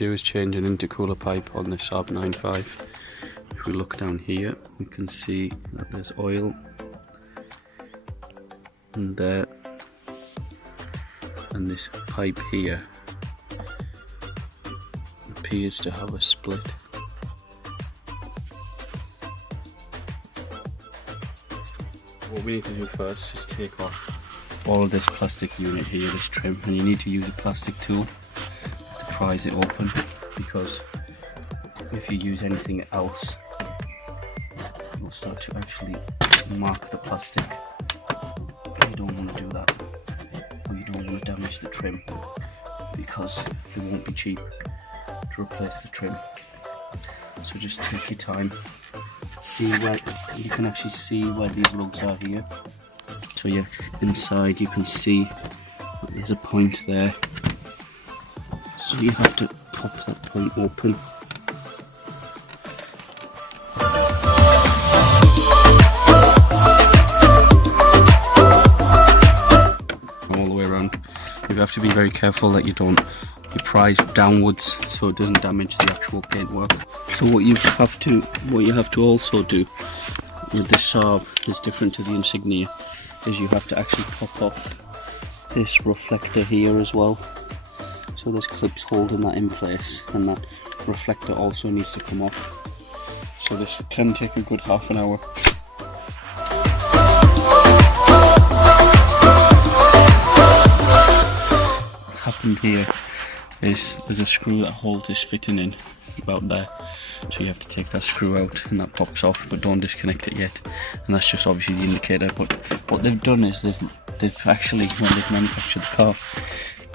do is change an intercooler pipe on the Saab 95. If we look down here, we can see that there's oil and there, and this pipe here appears to have a split. What we need to do first is take off all of this plastic unit here, this trim, and you need to use a plastic tool to prise it open, because if you use anything else you'll start to actually mark the plastic. You don't want to do that, or you don't want to damage the trim, because it won't be cheap to replace the trim. So just take your time. See where you can actually see where these lugs are here. So you're inside, you can see that there's a point there. So you have to pop that point open. All the way around. You have to be very careful that you prise downwards so it doesn't damage the actual paintwork. So what you have to also do with this Saab is different to the Insignia, is you have to actually pop off this reflector here as well. So there's clips holding that in place, and that reflector also needs to come off. So this can take a good half an hour. What happened here is there's a screw that holds this fitting in about there, so you have to take that screw out and that pops off, but don't disconnect it yet, and that's just obviously the indicator. But what they've done is they've actually, when they've manufactured the car,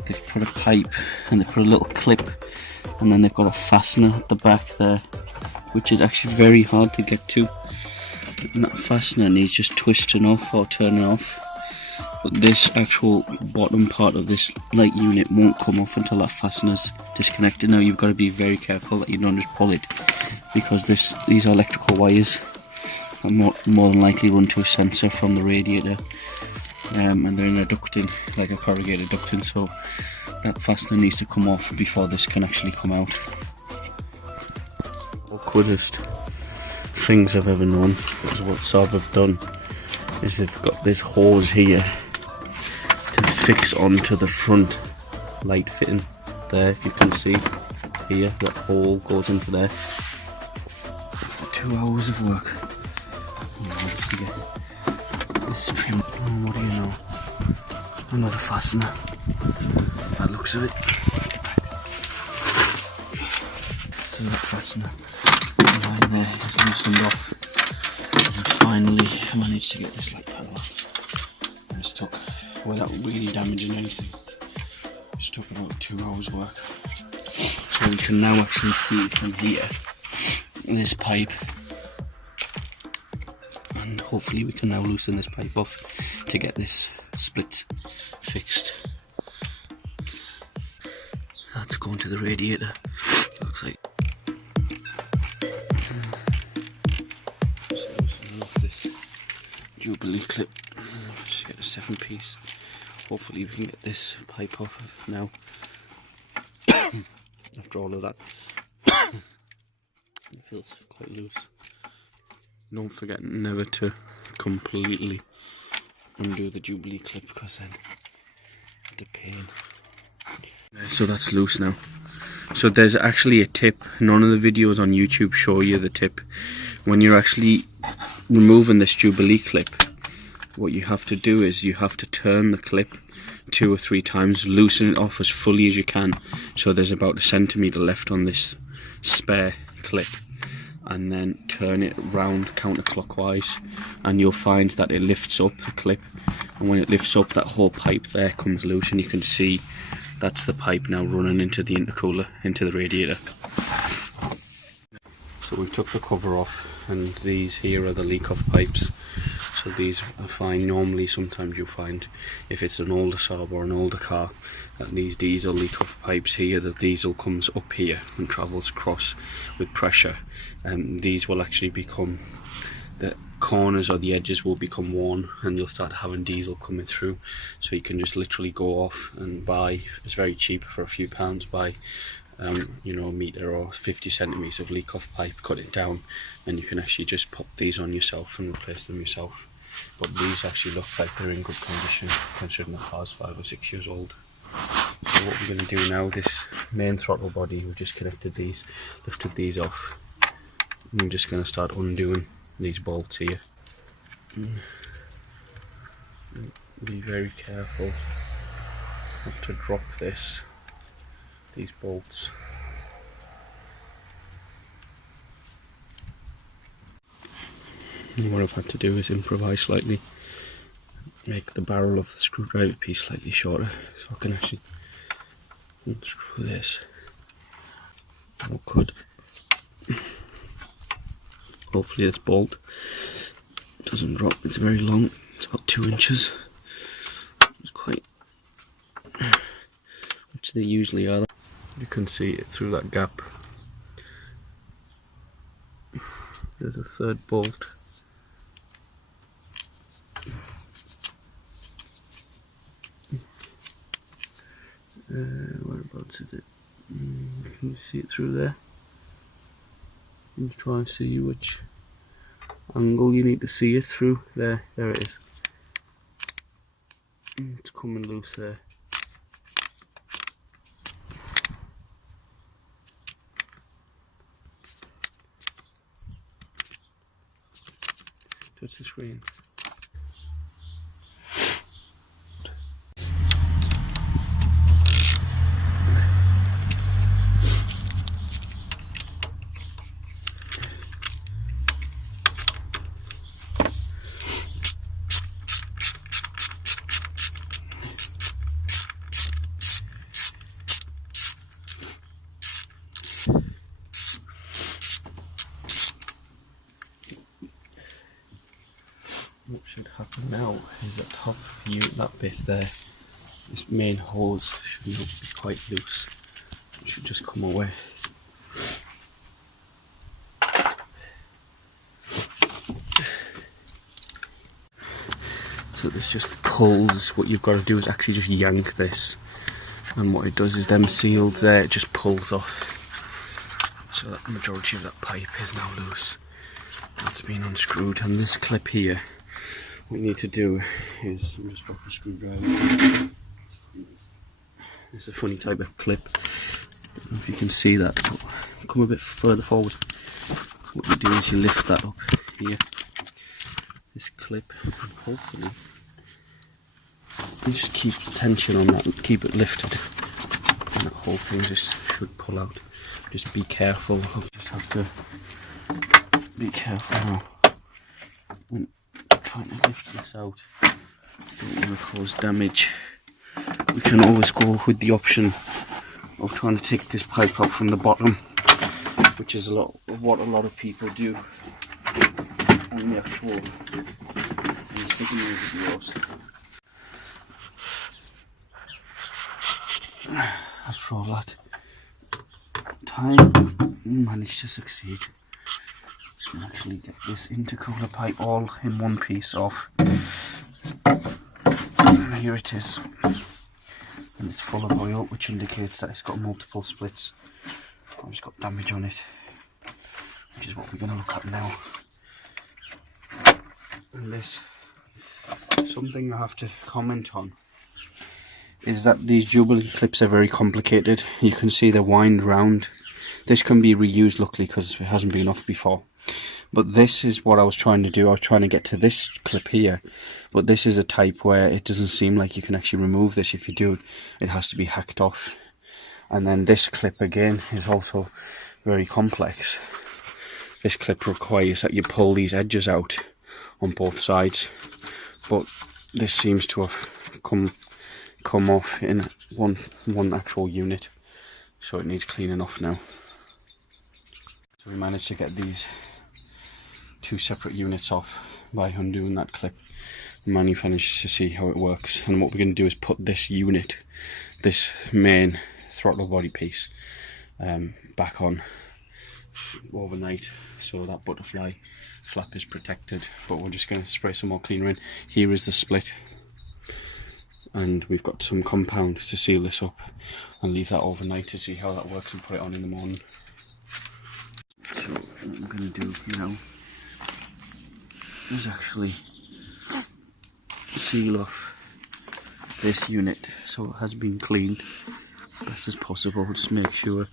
they've put a pipe and they've put a little clip, and then they've got a fastener at the back there, which is actually very hard to get to, and that fastener needs just twisting off or turning off. But this actual bottom part of this light unit won't come off until that fastener's disconnected. Now you've got to be very careful that you don't just pull it, because these are electrical wires that more than likely run to a sensor from the radiator, and they're in a ducting, like a corrugated ducting, so that fastener needs to come off before this can actually come out. Awkwardest things I've ever known is what Saab have done is they've got this hose here to fix onto the front light fitting there. If you can see here, that hole goes into there. 2 hours of work. To get this trim. Oh, what do you know? Another fastener. That looks of it. So that fastener line there is loosened off. And finally I managed to get this light panel off. And it's took, without really damaging anything, it took about 2 hours work. So we can now actually see from here this pipe, and hopefully we can now loosen this pipe off to get this split fixed. That's going to the radiator, looks like. So loosen off this Jubilee clip, just get a 7-piece. Hopefully we can get this pipe off now. After all of that, it feels quite loose. Don't forget never to completely undo the Jubilee clip, because then it's a pain. So that's loose now. So there's actually a tip. None of the videos on YouTube show you the tip. When you're actually removing this Jubilee clip, what you have to do is you have to turn the clip 2 or 3 times, loosen it off as fully as you can, so there's about 1 centimetre left on this spare clip, and then turn it round counterclockwise, and you'll find that it lifts up the clip, and when it lifts up, that whole pipe there comes loose, and you can see that's the pipe now running into the intercooler, into the radiator. So we took the cover off, and these here are the leak-off pipes. So these are fine. Normally, sometimes you'll find, if it's an older Saab or an older car, that these diesel leak-off pipes here, the diesel comes up here and travels across with pressure, and these will actually become, the corners or the edges will become worn, and you'll start having diesel coming through. So you can just literally go off and buy, it's very cheap, for a few pounds, buy you know, a metre or 50 centimetres of leak off pipe, cut it down, and you can actually just pop these on yourself and replace them yourself. But these actually look like they're in good condition considering the car's 5 or 6 years old. So what we're going to do now, this main throttle body, we've just connected these, lifted these off. I'm just going to start undoing these bolts here. Be very careful not to drop these bolts. And what I've had to do is improvise slightly, make the barrel of the screwdriver piece slightly shorter so I can actually unscrew this. Or could. Hopefully this bolt doesn't drop. It's very long, it's about 2 inches. It's quite, which they usually are. You can see it through that gap. There's a third bolt. Whereabouts is it? Can you see it through there? I'm trying to see which angle you need to see it through. There it is. It's coming loose there. Touch the screen. What should happen now is that top view, that bit there, this main hose should not be quite loose. It should just come away. So this just pulls. What you've got to do is actually just yank this, and what it does is them seals there, it just pulls off. So that the majority of that pipe is now loose. That's been unscrewed, and this clip here, what you need to do is, I'm just drop the screwdriver. It's a funny type of clip. I don't know if you can see that. Come a bit further forward. What you do is you lift that up here, this clip, and hopefully you just keep the tension on that and keep it lifted, and that whole thing just should pull out. Just be careful. Just have to be careful now when trying to lift this out. Don't want to cause damage. We can always go with the option of trying to take this pipe out from the bottom, which is what a lot of people do on the actual signal videos. After all that time, managed to succeed and actually get this intercooler pipe all in one piece off. And here it is, and it's full of oil, which indicates that it's got multiple splits. It's got damage on it, which is what we're going to look at now. And this, something I have to comment on, is that these Jubilee clips are very complicated. You can see they're wind round. This can be reused, luckily, because it hasn't been off before. But this is what I was trying to do. I was trying to get to this clip here, but this is a type where it doesn't seem like you can actually remove this. If you do, it has to be hacked off. And then this clip again is also very complex. This clip requires that you pull these edges out on both sides, but this seems to have come off in one actual unit, so it needs cleaning off now. So we managed to get these 2 separate units off by undoing that clip. The manufacturer to see how it works, and what we're going to do is put this unit, this main throttle body piece, back on overnight, so that butterfly flap is protected. But we're just going to spray some more cleaner in. Here is the split, and we've got some compound to seal this up and leave that overnight to see how that works and put it on in the morning. So what I'm going to do now is actually seal off this unit so it has been cleaned as best as possible. Just make sure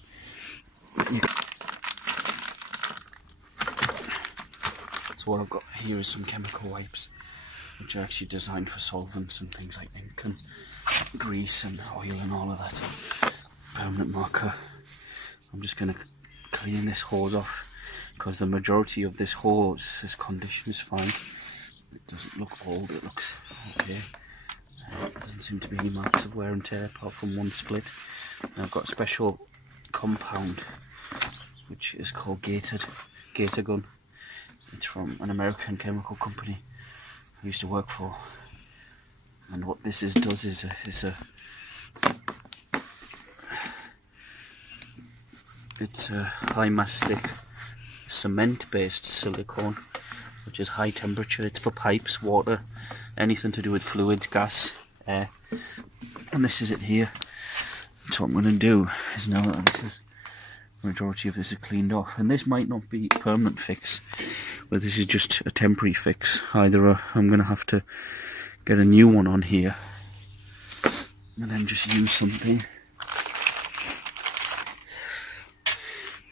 so what I've got here is some chemical wipes which are actually designed for solvents and things like ink and grease and oil and all of that. Permanent marker. I'm just going to clean this hose off because the majority of this hose, this condition is fine. It doesn't look old, it looks okay. There doesn't seem to be any marks of wear and tear apart from one split. And I've got a special compound which is called Gator Gun. It's from an American chemical company I used to work for. And what this does is it's a high mastic cement based silicone which is high temperature. It's for pipes, water, anything to do with fluids, gas, air. And this is it here. So what I'm going to do is now that the majority of this is cleaned off, and this might not be a permanent fix, but this is just a temporary fix. Either I'm going to have to get a new one on here and then just use something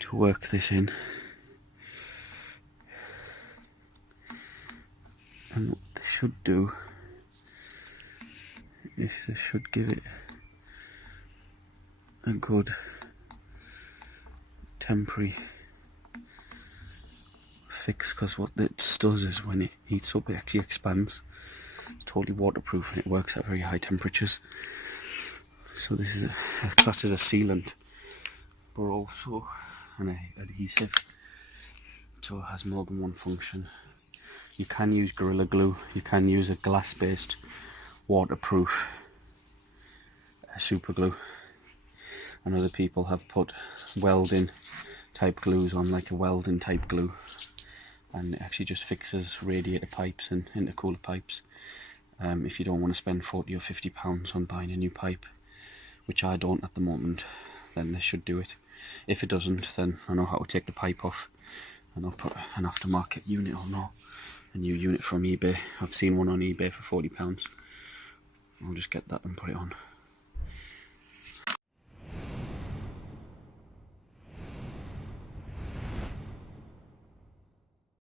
to work this in. And what this should do is this should give it a good temporary fix, because what this does is when it heats up it actually expands. It's totally waterproof and it works at very high temperatures. So this is a class as a sealant but also an adhesive, so it has more than one function. You can use Gorilla Glue, you can use a glass based waterproof super glue, and other people have put welding type glues on, like a welding type glue, and it actually just fixes radiator pipes and intercooler pipes. If you don't want to spend 40 or 50 pounds on buying a new pipe, which I don't at the moment, then this should do it. If it doesn't, then I know how to take the pipe off and I'll put an aftermarket unit on, or a new unit from eBay. I've seen one on eBay for £40. I'll just get that and put it on.